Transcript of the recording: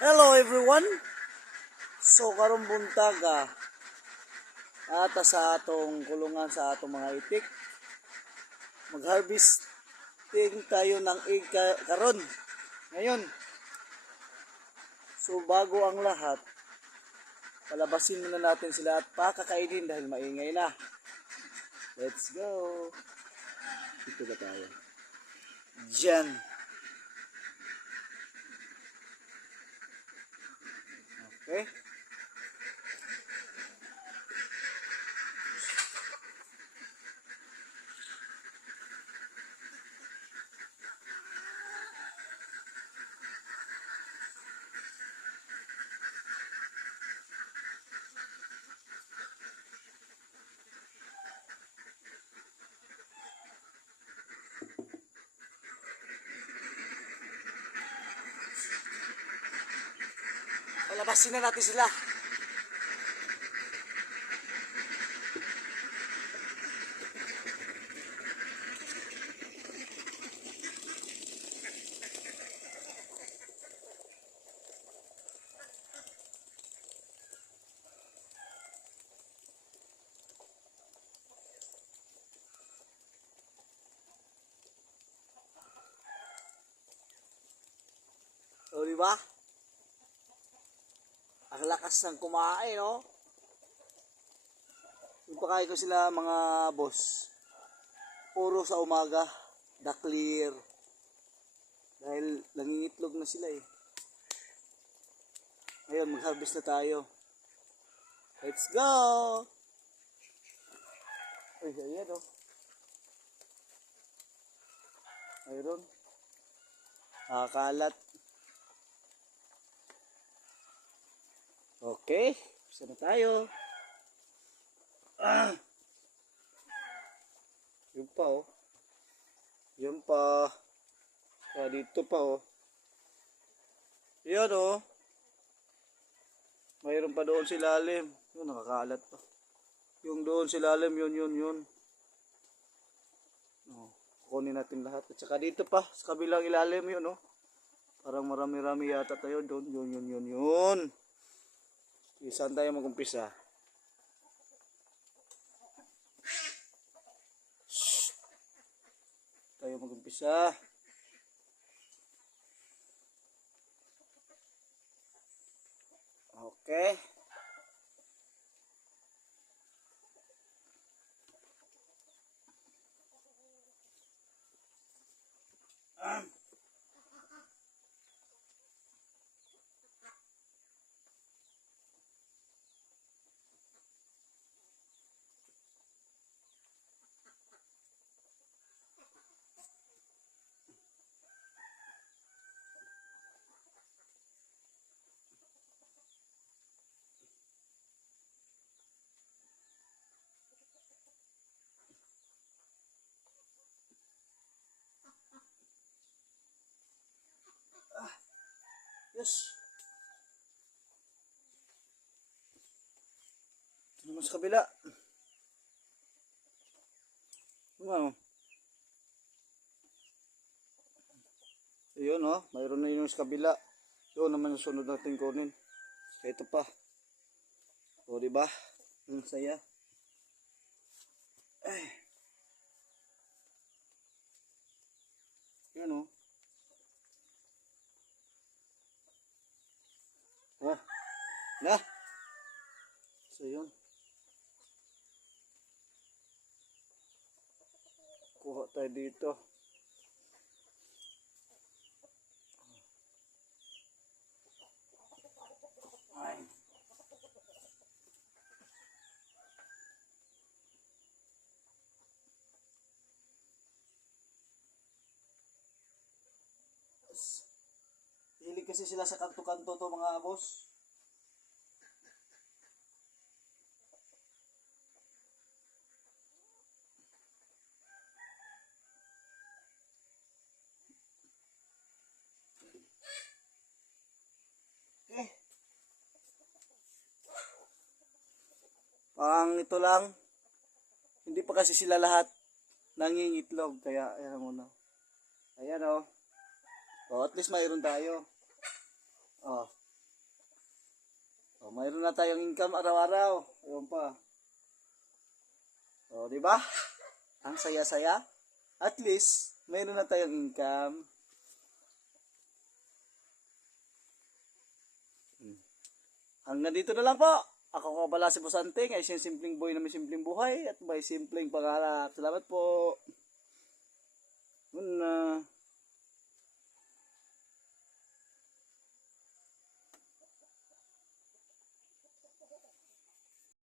Hello everyone. So karong buntaga ata sa atong kulungan sa atong mga itik. Mag-harvesting tayo ng egg karon. Ngayon. So bago ang lahat, palabasin muna natin sila at pakakainin dahil maingay na. Let's go. Dito ba tayo? Diyan. Okay. Palabasin na natin sila. O, diba? Ang lakas ng kumain, no? Ipakain ko sila mga boss. Puro sa umaga. The clear. Dahil nangingitlog na sila eh. Ngayon, mag-harvest na tayo. Let's go! Ay, ayan oh. Ayun. Nakakalat. Okay, isa na tayo. Yun pa oh. Yun pa. Dito pa oh. Yun oh. Mayroon pa doon sa ilalim. Yun, nakakalat pa. Yung doon sa ilalim, yun. Oh, kukunin natin lahat. At saka dito pa, sa kabilang ilalim yun oh. Parang marami-rami yata tayo doon. Yun. Saan tayo mag-umpisa? Tayo mag-umpisa. Okay. Yes. Ito naman sa kabila. Ano? Ayun oh, mayroon na yun sa kabila. Yun naman yung sunod natin kunin. Ito pa. O diba? Ang saya. Ay. Yan oh. Oh. Na. So yun. Kuha tayo dito. Ay. Hilig kasi sila sa kanto-kanto to mga boss. Ang ito lang, hindi pa kasi sila lahat nangingitlog, kaya ayan mo na. Ayan oh. Oh, at least mayroon tayo. Oh. O, mayroon na tayong income araw-araw. Ayun pa. O, di ba? Ang saya-saya. At least, mayroon na tayong income. Hanggang dito na lang po. Ako ko pala si Busante, ay simpleng boy na may simpleng buhay at may simpleng pangarap. Salamat po.